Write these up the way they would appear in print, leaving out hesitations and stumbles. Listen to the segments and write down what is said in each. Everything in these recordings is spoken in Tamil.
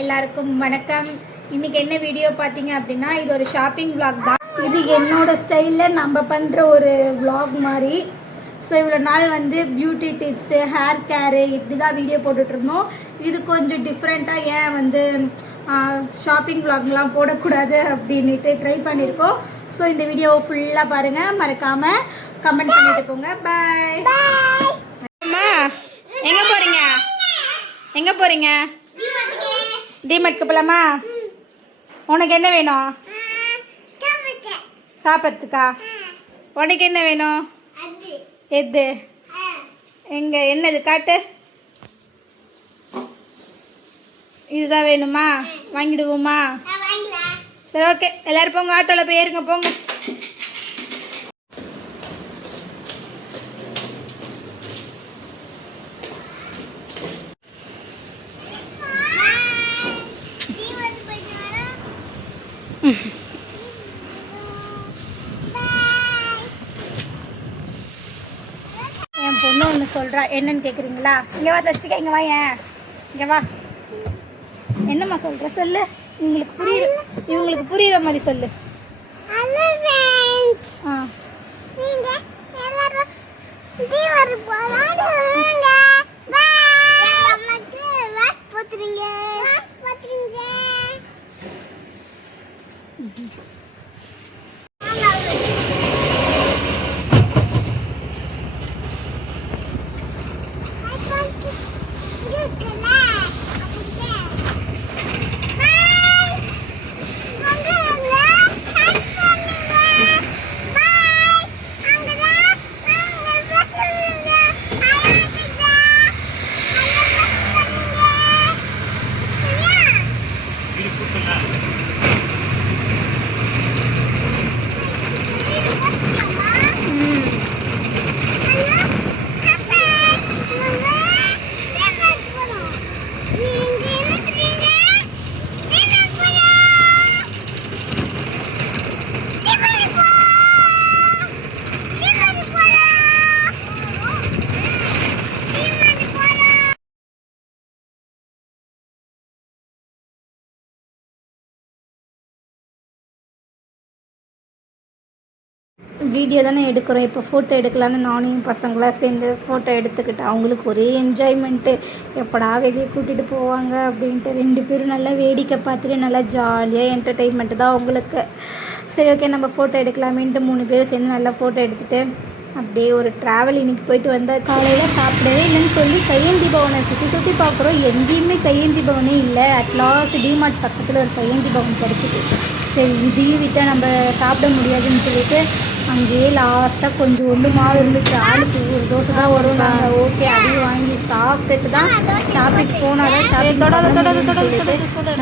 எல்லாருக்கும் வணக்கம். இன்னைக்கு என்ன வீடியோ பார்த்தீங்க அப்படின்னா, இது ஒரு ஷாப்பிங் vlog தான். இது என்னோட ஸ்டைலில் நம்ம பண்ணுற ஒரு vlog மாதிரி. ஸோ இவ்வளோ நாள் வந்து பியூட்டி டிப்ஸு, ஹேர் கேரு இப்படி தான் வீடியோ போட்டுட்ருந்தோம். இது கொஞ்சம் டிஃப்ரெண்ட்டாக ஏன் வந்து ஷாப்பிங் vlogலாம் போடக்கூடாது அப்படின்ட்டு ட்ரை பண்ணியிருக்கோம். ஸோ இந்த வீடியோவை ஃபுல்லாக பாருங்கள், மறக்காமல் கமெண்ட் பண்ணிட்டு போங்க. பாய். அம்மா எங்கே போகிறீங்க? எங்கே போகிறீங்க? டிமார்ட்க்கு போகலாமா? உனக்கு என்ன வேணும்? சாப்பிட்றதுக்கா? உனக்கு என்ன வேணும்? எது? எங்கே என்னது காட்டு? இதுதான் வேணுமா? வாங்கிடுவோமா? சரி, ஓகே. எல்லோரும் போங்க, ஆட்டோவில் போய் ஏறுங்க, போங்க. என் பொண்ணு ஒன்று சொல்கிறா, என்னன்னு கேட்குறீங்களா? இங்கே வா தஸ்திகா, இங்கே வா. ஏன் இங்கே வா. என்னம்மா சொல்கிற சொல்லு. இவங்களுக்கு புரியுற மாதிரி சொல்லு. வீடியோ தானே எடுக்கிறோம், இப்போ ஃபோட்டோ எடுக்கலான்னு நானும் பசங்களாம் சேர்ந்து ஃபோட்டோ எடுத்துக்கிட்டு அவங்களுக்கு ஒரே என்ஜாய்மெண்ட்டு. எப்படா வெளியே கூட்டிகிட்டு போவாங்க அப்படின்ட்டு 2 பேரும் நல்லா வேடிக்கை பார்த்துட்டு நல்லா ஜாலியாக என்டர்டெயின்மெண்ட்டு தான் அவங்களுக்கு. சரி, ஓகே, நம்ம ஃபோட்டோ எடுக்கலாமேன்ட்டு 3 பேரும் சேர்ந்து நல்லா ஃபோட்டோ எடுத்துகிட்டு அப்படியே ஒரு ட்ராவல் இன்றைக்கி போயிட்டு வந்தால். காலையில் சாப்பிடவே இல்லைன்னு சொல்லி கையேந்தி பவனை சுற்றி பார்க்குறோம். எங்கேயுமே கையேந்தி பவனே இல்லை. அட்லாஸ்ட் டிமார்ட் பக்கத்தில் ஒரு கையேந்தி பவன் கிடச்சிட்டு, சரி இதையும் விட்டால் நம்ம சாப்பிட முடியாதுன்னு சொல்லிட்டு அங்கேயே லாஸ்ட்டாக கொஞ்சோண்டு மாவு இருந்துச்சு. ஆளுக்கு ஒரு தோசை தான் வரும். நாங்கள் ஓகே அதையும் வாங்கி சாப்பிட்டுட்டு தான் ஷாப்பிங் போனால் தான்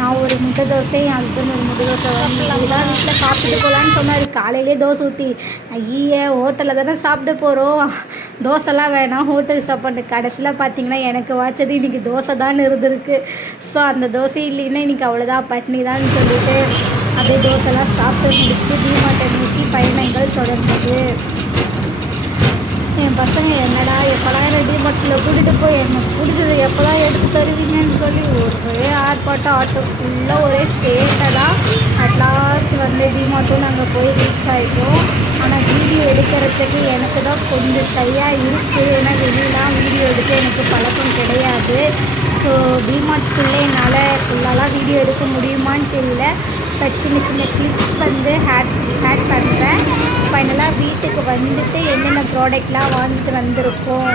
நான் ஒரு முட்டை தோசை, என் ஹஸ்பண்ட் ஒரு முட்டை தோசை வாங்கி தான் வீட்டில் சாப்பிட்டு போகலான்னு சொன்னார். காலையிலே தோசை ஊற்றி ஐயே ஹோட்டலில் தானே சாப்பிட போகிறோம், தோசைலாம் வேணாம், ஹோட்டல் சாப்பாடு. கடைசியில் பார்த்தீங்கன்னா எனக்கு வாச்சது இன்றைக்கி தோசை தான் இருந்திருக்கு. ஸோ அந்த தோசை இல்லைன்னா இன்றைக்கி அவ்வளோதான் பட்னி தான் சொல்லிட்டு அப்படியே தோசைலாம் சாப்பிட்டு முடிச்சுட்டு டிமார்ட்டை நோக்கி பயணங்கள் தொடர்ந்தது. என் பசங்க என்னடா எப்போலாம் என்ன டிமார்ட்டில் கூட்டிகிட்டு போய் எனக்கு பிடிச்சது எப்போலாம் எடுத்து தருவீங்கன்னு சொல்லி ஒரே ஆர்ப்பாட்டம். ஆட்டோ ஃபுல்லாக ஒரே சேட்டை தான். அட்லாஸ்ட் வந்து டிமார்ட்டும் நாங்கள் போய் ரீச் ஆகிட்டோம். ஆனால் வீடியோ எடுக்கிறதுக்கு எனக்கு தான் கொஞ்சம் ஷையாக இருக்குது. ஏன்னா வெளியெலாம் வீடியோ எடுக்க எனக்கு பழக்கம் கிடையாது. ஸோ டிமார்ட்குள்ளே என்னால் ஃபுல்லாலாம் வீடியோ எடுக்க முடியுமான்னு தெரியல. இப்போ சின்ன சின்ன கிளிப்ஸ் வந்து ஆட் பண்ணுறேன். ஃபைனலாக வீட்டுக்கு வந்துட்டு என்னென்ன ப்ராடக்ட்லாம் வாங்கிட்டு வந்திருக்கோம்,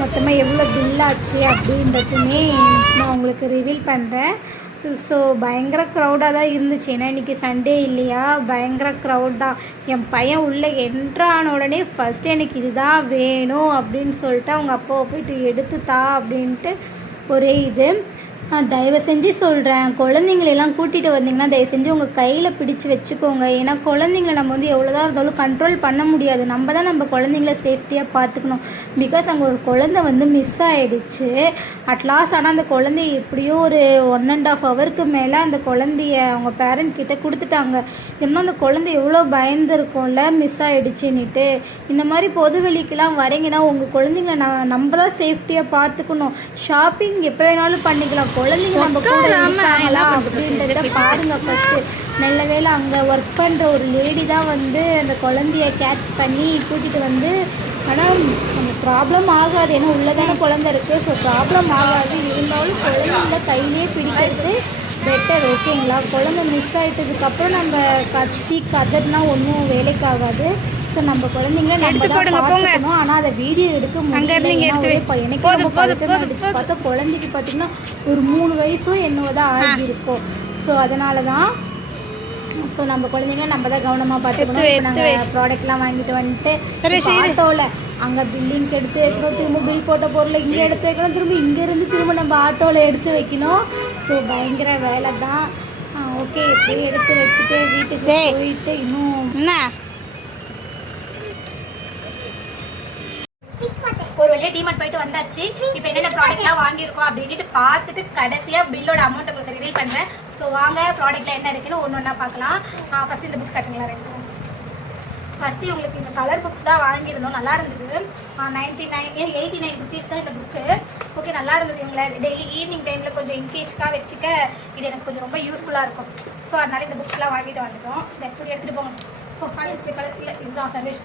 மொத்தமாக எவ்வளோ பில் ஆச்சு அப்படின்றதுமே நான் உங்களுக்கு ரிவீல் பண்ணுறேன். ஸோ பயங்கர க்ரௌடாக தான் இருந்துச்சு. ஏன்னா இன்றைக்கி சண்டே இல்லையா, பயங்கர க்ரௌட் தான். என் பையன் உள்ளே என்ட்ரான உடனே ஃபஸ்ட்டு எனக்கு இதுதான் வேணும் அப்படின்னு சொல்லிட்டு அவங்க அப்பாவை போய்ட்டு எடுத்துத்தா அப்படின்ட்டு ஒரே இது. தயவு செஞ்சு சொல்கிறேன், குழந்தைங்களெல்லாம் கூட்டிகிட்டு வந்தீங்கன்னா தயவு செஞ்சு உங்கள் கையில் பிடிச்சி வச்சுக்கோங்க. ஏன்னா குழந்தைங்கள நம்ம வந்து எவ்வளோதான் இருந்தாலும் கண்ட்ரோல் பண்ண முடியாது. நம்ம தான் நம்ம குழந்தைங்கள சேஃப்டியாக பார்த்துக்கணும். பிகாஸ் அங்கே ஒரு குழந்தை வந்து மிஸ் ஆகிடுச்சு அட்லாஸ்ட். ஆனால் அந்த குழந்தைய எப்படியோ ஒரு 1.5 ஹவருக்கு மேலே அந்த குழந்தைய அவங்க பேரண்ட் கிட்டே கொடுத்துட்டாங்க. இன்னும் அந்த குழந்தை எவ்வளோ பயந்துருக்கோம்ல மிஸ் ஆகிடுச்சின்னுட்டு. இந்த மாதிரி பொது வெளிக்கெலாம் வரீங்கன்னா உங்கள் குழந்தைங்கள நம்ம தான் சேஃப்டியாக பார்த்துக்கணும். ஷாப்பிங் எப்போ வேணாலும் பண்ணிக்கலாம். குழந்தைங்க நம்ம கூட இருக்காங்களா அப்படின்றத பாருங்க ஃபஸ்ட்டு. நல்ல வேளை அங்கே ஒர்க் பண்ணுற ஒரு லேடி தான் வந்து அந்த குழந்தைய கேட்ச் பண்ணி கூட்டிகிட்டு வந்து, ஆனால் அந்த ப்ராப்ளம் ஆகாது, ஏன்னா உள்ளதான குழந்தை இருக்குது. ஸோ ப்ராப்ளம் ஆகாது. இருந்தாலும் குழந்தைங்கள கையிலே பிடிக்கிறது பெட்டர், ஓகேங்களா? குழந்தை மிஸ் ஆகிட்டதுக்கப்புறம் நம்ம கத்தி கதர்னா ஒன்றும் வேலைக்கு ஆகாது. ஸோ நம்ம குழந்தைங்கள நம்ம தான் பார்த்துக்கணும். ஆனால் அதை வீடியோ எடுக்க முடியல. எனக்கு ரொம்ப பதட்டமாக இருந்துச்சு. பார்த்தா குழந்தைக்கு பார்த்திங்கன்னா ஒரு 3 வயசும் என்னவோ தான் ஆகியிருக்கும். ஸோ அதனால தான் ஸோ நம்ம குழந்தைங்கள நம்ம தான் கவனமாக பார்த்துக்கணும். இப்போ நாங்கள் ப்ராடக்ட்லாம் வாங்கிட்டு வந்துட்டு ஆட்டோவில் அங்கே பில்லிங்க்கு எடுத்து வைக்கணும், திரும்ப பில் போட்ட பொருளை இங்கே எடுத்து வைக்கணும், திரும்ப இங்கேருந்து திரும்ப நம்ம ஆட்டோவில் எடுத்து வைக்கணும். ஸோ பயங்கர வேலை தான். ஓகே, இப்படியே எடுத்து வச்சுட்டு வீட்டுக்கு போயிட்டு இன்னும் என்ன ஒரு வழியாக டிமார்ட் போயிட்டு வந்தாச்சு. இப்போ என்னென்ன ப்ராடக்ட்லாம் வாங்கியிருக்கோம் அப்படின்ட்டு பார்த்துட்டு கடைசியாக பில்லோட அமௌண்ட் உங்களுக்கு ரிவீல் பண்ணுறேன். ஸோ வாங்க ப்ராடக்ட்டில் என்ன இருக்குன்னு ஒன்று ஒன்றா பார்க்கலாம். ஃபஸ்ட்டு இந்த புக் கட்டுங்களா ரெண்டு. ஃபஸ்ட்டு உங்களுக்கு இந்த கலர் புக்ஸ் தான் வாங்கியிருந்தோம், நல்லா இருந்தது. 89 ருபீஸ் தான் இந்த புக்கு. ஓகே, நல்லா இருந்தது. இவங்களை டெய்லி ஈவினிங் டைமில் கொஞ்சம் என்கேஜ்க்காக வச்சுக்க இது எனக்கு கொஞ்சம் ரொம்ப யூஸ்ஃபுல்லாக இருக்கும். ஸோ அதனால் இந்த புக்ஸ்லாம் வாங்கிட்டு வந்துட்டோம். இதை எப்படி எடுத்துகிட்டு போங்க. கலர் இல்லை, இதுதான் சர்வேஷ்.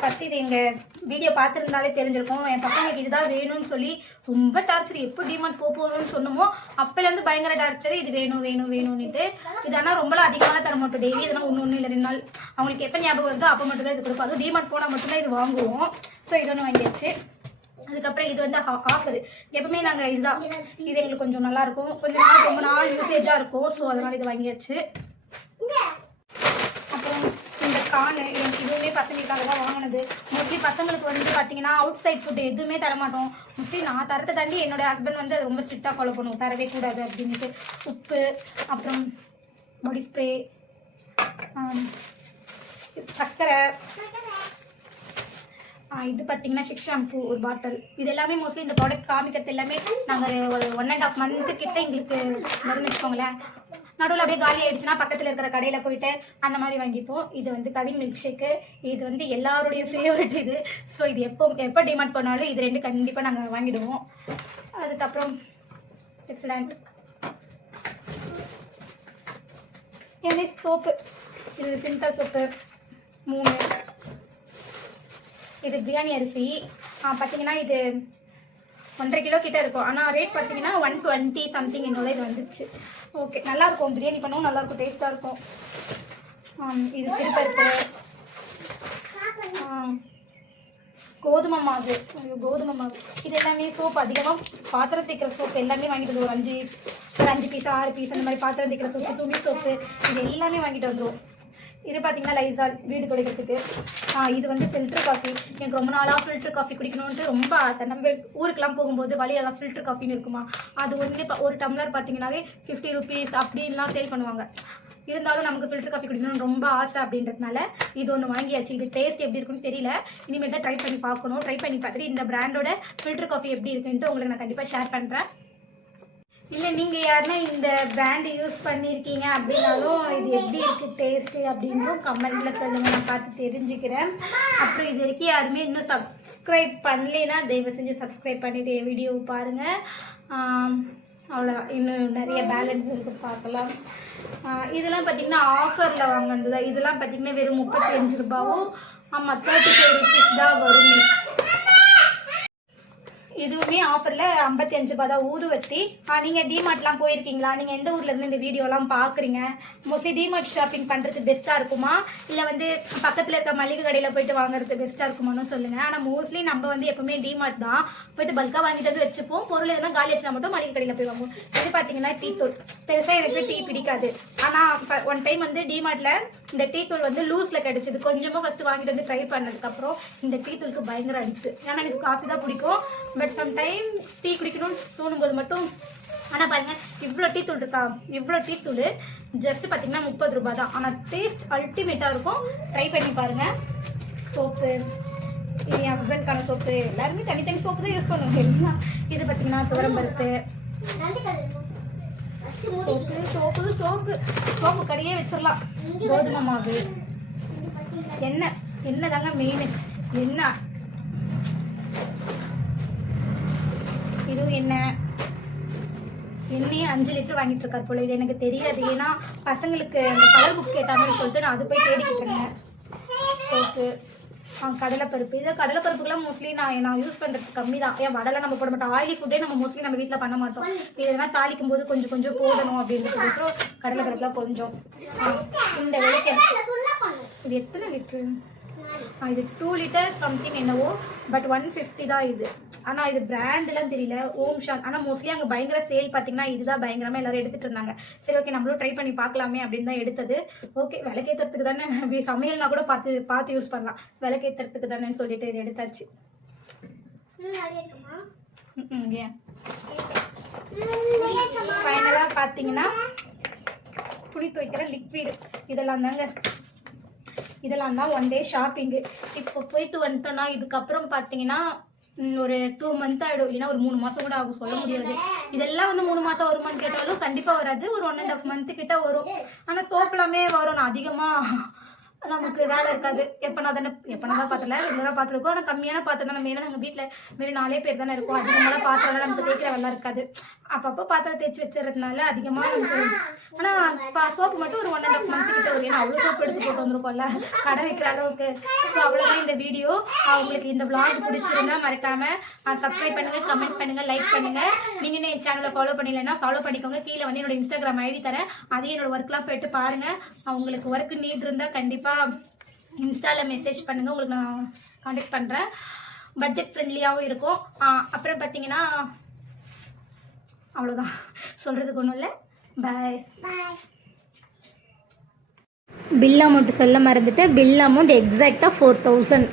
ஃபஸ்ட்டு இது எங்கள் வீடியோ பார்த்துருந்தாலே தெரிஞ்சிருக்கும். என் பசங்களுக்கு இதுதான் வேணும்னு சொல்லி ரொம்ப டார்ச்சர். எப்போ டிமார்ட் போகிறோம்னு சொன்னமோ அப்போலேருந்து பயங்கர டார்ச்சர். இது வேணும்னுட்டு. இது ஆனால் ரொம்பலாம் அதிகமாக தர மாட்டோம். டெய்லி இதெல்லாம் ஒன்று இல்லை 2 நாள் அவங்களுக்கு எப்போ ஞாபகம் வருதோ அப்போ மட்டும்தான் இது கொடுப்போம். அதுவும் டிமார்ட் போனால் மட்டும்தான் இது வாங்குவோம். ஸோ இது ஒன்று வாங்கியாச்சு. அதுக்கப்புறம் இது வந்து ஆஃபர். எப்பவுமே நாங்கள் இதுதான், இது எங்களுக்கு கொஞ்சம் நல்லாயிருக்கும், கொஞ்சம் ரொம்ப நாள் யூசேஜாக இருக்கும். ஸோ அதனால் இது வாங்கியாச்சு. அப்புறம் இந்த கார்னு எனக்கு இதுவுமே பசங்களுக்காக தான் வாங்கினது. மோஸ்ட்லி பசங்களுக்கு வந்து பார்த்தீங்கன்னா அவுட் சைட் ஃபுட்டு எதுவுமே தரமாட்டோம். மோஸ்ட்லி நான் தரத்தை தாண்டி என்னோட ஹஸ்பண்ட் வந்து அது ரொம்ப ஸ்ட்ரிக்டாக ஃபாலோ பண்ணுவோம், தரவே கூடாது அப்படின்ட்டு. உப்பு, அப்புறம் பாடி ஸ்ப்ரே, சர்க்கரை, இது பார்த்தீங்கன்னா ஷிக் ஷாம்பு ஒரு பாட்டில். இது எல்லாமே மோஸ்ட்லி இந்த ப்ராடக்ட் காமிக்கிறது எல்லாமே நாங்கள் ஒரு 1.5 மந்த்து கிட்ட எங்களுக்கு வரும்னு வச்சுக்கோங்களேன். நடுவில் அப்படியே காலி ஆகிடுச்சுன்னா பக்கத்தில் இருக்கிற கடையில் போயிட்டு அந்த மாதிரி வாங்கிப்போம். இது வந்து கவின் மில்க் ஷேக்கு. இது வந்து எல்லாருடைய ஃபேவரட் இது. ஸோ இது எப்போ டிமார்ட் பண்ணாலும் இது 2 கண்டிப்பாக நாங்கள் வாங்கிடுவோம். அதுக்கப்புறம் எக்ஸலண்ட் ஏன்னா சோப்பு. இது சிம்பிள் சோப்பு 3. இது பிரியாணி அரிசி பார்த்தீங்கன்னா இது 1.5 கிலோ கிட்ட இருக்கும். ஆனால் ரேட் பார்த்தீங்கன்னா 120 சம்திங் என்னோட இது வந்துச்சு. ஓகே, நல்லாயிருக்கும். பிரியாணி பண்ணவும் நல்லாயிருக்கும், டேஸ்ட்டாக இருக்கும். இது சிறுபருப்பு, கோதுமை மாவு. இது எல்லாமே சோப்பு. அதிகமாக பாத்திரம் தேய்க்கிற சோப்பு எல்லாமே வாங்கிட்டு ஒரு 5 பீஸ் 6 பீஸ் அந்த மாதிரி பாத்திரம் தேய்க்கிற சோப்பு, துணி சோப்பு, இது எல்லாமே வாங்கிட்டு வந்துடும். இது பார்த்தீங்கன்னா லைசால் வீடு துடைக்கிறதுக்கு. இது வந்து ஃபில்டர் காஃபி. எனக்கு ரொம்ப நாளாக ஃபில்டர் காஃபி குடிக்கணுன்ட்டு ரொம்ப ஆசை. நம்ம ஊருக்கெலாம் போகும்போது வழியெல்லாம் ஃபில்டர் காஃபின்னு இருக்குமா, அது வந்து ஒரு டம்ளர் பார்த்தீங்கன்னாவே 50 ருபீஸ் அப்படின்லாம் சேல் பண்ணுவாங்க. இருந்தாலும் நமக்கு ஃபில்டர் காஃபி குடிக்கணும்னு ரொம்ப ஆசை அப்படின்றதுனால இது ஒன்று வாங்கியாச்சு. இது டேஸ்ட் எப்படி இருக்குன்னு தெரியல, இனிமேல் தான் ட்ரை பண்ணி பார்க்கணும். ட்ரை பண்ணி பார்த்துட்டு இந்த பிராண்டோட ஃபில்டர் காஃபி எப்படி இருக்குன்ட்டு உங்களுக்கு நான் கண்டிப்பாக ஷேர் பண்ணுறேன். இல்லை நீங்கள் யாருன்னா இந்த பிராண்டு யூஸ் பண்ணியிருக்கீங்க அப்படின்னாலும் இது எப்படி இருக்குது டேஸ்ட்டு அப்படின்னும் கமெண்ட்டில் சொல்லுங்கள், நான் பார்த்து தெரிஞ்சுக்கிறேன். அப்புறம் இது வரைக்கும் யாருமே இன்னும் சப்ஸ்கிரைப் பண்ணலைன்னா தயவு செஞ்சு சப்ஸ்கிரைப் பண்ணிவிட்டு என் வீடியோவை பாருங்கள். அவ்வளோதான், இன்னும் நிறைய பேலன்ஸ் இருக்குது, பார்க்கலாம். இதெல்லாம் பார்த்திங்கன்னா ஆஃபரில் வாங்கினது. இதெல்லாம் பார்த்திங்கன்னா வெறும் 35 ரூபாவும் 35 ருபீஸ் தான் வருமே. இதுவுமே ஆஃபரில் 55 ரூபா தான். ஊதுவத்தி. நீங்கள் டிமார்ட்லாம் போயிருக்கீங்களா? நீங்கள் எந்த ஊர்லேருந்து இந்த வீடியோலாம் பார்க்குறீங்க? மோஸ்ட்லி டிமார்ட் ஷாப்பிங் பண்ணுறது பெஸ்ட்டாக இருக்குமா, இல்லை வந்து பக்கத்தில் இருக்க மளிகை கடையில் போய்ட்டு வாங்குறது பெஸ்ட்டாக இருக்குமான்னு சொல்லுங்கள். ஆனால் மோஸ்ட்லி நம்ம வந்து எப்போவுமே டிமார்ட் தான் போய்ட்டு பல்காக வாங்கிட்டு வந்து வச்சுப்போம். பொருள் எதுனா காலி வச்சுனா மட்டும் மளிகை கடையில் போய் வாங்குவோம். இது பார்த்தீங்கன்னா டீ தூள். பெருசாக எனக்கு டீ பிடிக்காது. ஆனால் ஒன் டைம் வந்து டிமார்ட்டில் இந்த டீ தூள் வந்து லூஸில் கிடச்சிது. கொஞ்சமாக ஃபஸ்ட்டு வாங்கிட்டு வந்து ட்ரை பண்ணதுக்கப்புறம் இந்த டீ தூளுக்கு பயங்கர அடிச்சு. ஏன்னா எனக்கு காஃபி தான் பிடிக்கும், பட் சம்டைம் டீ குடிக்கணும்னு தோணும்போது மட்டும். ஆனால் பாருங்கள், இவ்வளோ டீ தூள் இருக்கா, இவ்வளோ டீ தூள் ஜஸ்ட்டு பார்த்தீங்கன்னா 30 ரூபா தான். ஆனால் டேஸ்ட் அல்டிமேட்டாக இருக்கும், ட்ரை பண்ணி பாருங்கள். சோப்பு, இது என் ஹஸ்பண்ட்கான சோப்பு. எல்லாருமே தனித்தனி சோப்பு தான் யூஸ் பண்ணுவாங்க எல்லாம். இது பார்த்தீங்கன்னா துவரம்பருப்பு சோப்பு கடையே வச்சிடலாம். கோதுமை மாவு, எண்ணெய் தாங்க மெயின். எண்ணெய், இதுவும் எண்ணெய். எண்ணெயே 5 லிட்டர் வாங்கிட்டு இருக்கார் போல. இது எனக்கு தெரியாது, ஏன்னா பசங்களுக்கு அந்த கலர் புக் கேட்டாங்கன்னு சொல்லிட்டு நான் அது போய் தேடிக்கிட்டு இருந்தேன். சோப்பு, கடலைப்பருப்பு. இது கடலைப்பருப்புக்கெல்லாம் மோஸ்ட்லி நான் யூஸ் பண்ணுறது கம்மி தான். ஏன் வடைலாம் நம்ம போட மாட்டோம். ஆயிலி ஃபுட்டே நம்ம மோஸ்ட்லி நம்ம வீட்டில் பண்ண மாட்டோம். இது எதனா தாளிக்கும் போது கொஞ்சம் கொஞ்சம் போடணும் அப்படின்றதுக்கோசரம் கடலைப்பருப்புலாம் கொஞ்சம். இந்த விலைக்கு இது எத்தனை லிட்ரு? இது 2 லிட்டர் சம்திங் என்னவோ, பட் 150 தான் இது. ஆனால் இது பிராண்டெலாம் தெரியல. ஓம் ஷான். ஆனால் மோஸ்ட்லி அங்கே பயங்கர சேல் பார்த்தீங்கன்னா இதுதான் பயங்கரமாக எல்லாரும் எடுத்துகிட்டு இருந்தாங்க. சரி ஓகே நம்மளும் ட்ரை பண்ணி பார்க்கலாமே அப்படின்னு தான் எடுத்தது. ஓகே விளக்கேற்றுறதுக்கு தானே, சமையல்னா கூட பார்த்து யூஸ் பண்ணலாம், விளக்கேற்றுறதுக்கு தானே சொல்லிட்டு இது எடுத்தாச்சு. ஏன் ஃபைனலாக பார்த்தீங்கன்னா துணி துவைக்கிற லிக்விடு இதெல்லாம் தான் ஒன் டே ஷாப்பிங்கு. இப்போ போயிட்டு வந்துட்டோன்னா இதுக்கப்புறம் பார்த்தீங்கன்னா ஒரு 2 மந்த் ஆகிடும், இல்லைன்னா ஒரு 3 மாதம் கூட ஆகும், சொல்ல முடியாது. இதெல்லாம் வந்து 3 மாதம் வருமானு கேட்டாலும் கண்டிப்பாக வராது, ஒரு 1.5 மந்த்து கிட்ட வரும். ஆனால் சோப்பெல்லாமே வரும். நான் அதிகமாக நமக்கு வேலை இருக்காது. எப்போனா தான் பார்த்தல 2 தடவை பார்த்துருக்கோம். ஆனால் கம்மியான பாத்திரம் தான். நம்ம ஏன்னா நாங்கள் வீட்டில் மாரி 4 பேர் தானே இருக்கும். அதிகமான பாத்திரம்லாம் நமக்கு தேய்க்கிற வேலை இருக்காது. அப்பப்போ பாத்திரம் தேய்ச்சி வச்சுறதுனால அதிகமாக நமக்கு. ஆனால் சோப்பு மட்டும் ஒரு 1.5 மந்த்து கிட்ட வரும். ஏன்னா அவ்வளோ சோப்பு எடுத்து போட்டு வந்துருக்கோம்ல கடை வைக்கிற அளவுக்கு. ஸோ அவ்வளோதான் இந்த வீடியோ. உங்களுக்கு இந்த விளாக் பிடிச்சிருந்தா மறக்காமல் சப்ஸ்கிரைப் பண்ணுங்கள், கமெண்ட் பண்ணுங்கள், லைக் பண்ணுங்கள். நீங்கள் என் சேனலை ஃபாலோ பண்ணிடலைன்னா ஃபாலோ பண்ணிக்கோங்க. கீழே வந்து என்னோட Instagram ஐடி தரேன், அதையும் என்னோட ஒர்க்லாம் போய்ட்டு பாருங்கள். உங்களுக்கு ஒர்க்கு நீட் இருந்தால் கண்டிப்பாக இன்ஸ்டாவில் மெசேஜ் பண்ணுங்கள், உங்களுக்கு நான் காண்டாக்ட் பண்ணுறேன். பட்ஜெட் ஃப்ரெண்ட்லியாகவும் இருக்கும். அப்புறம் பார்த்தீங்கன்னா அவ்வளோதான், சொல்கிறதுக்கு ஒன்றும் இல்லை. பாய். பில் அமௌண்ட் சொல்ல மறந்துட்டு, பில் அமௌண்ட் எக்ஸாக்டாக 4000.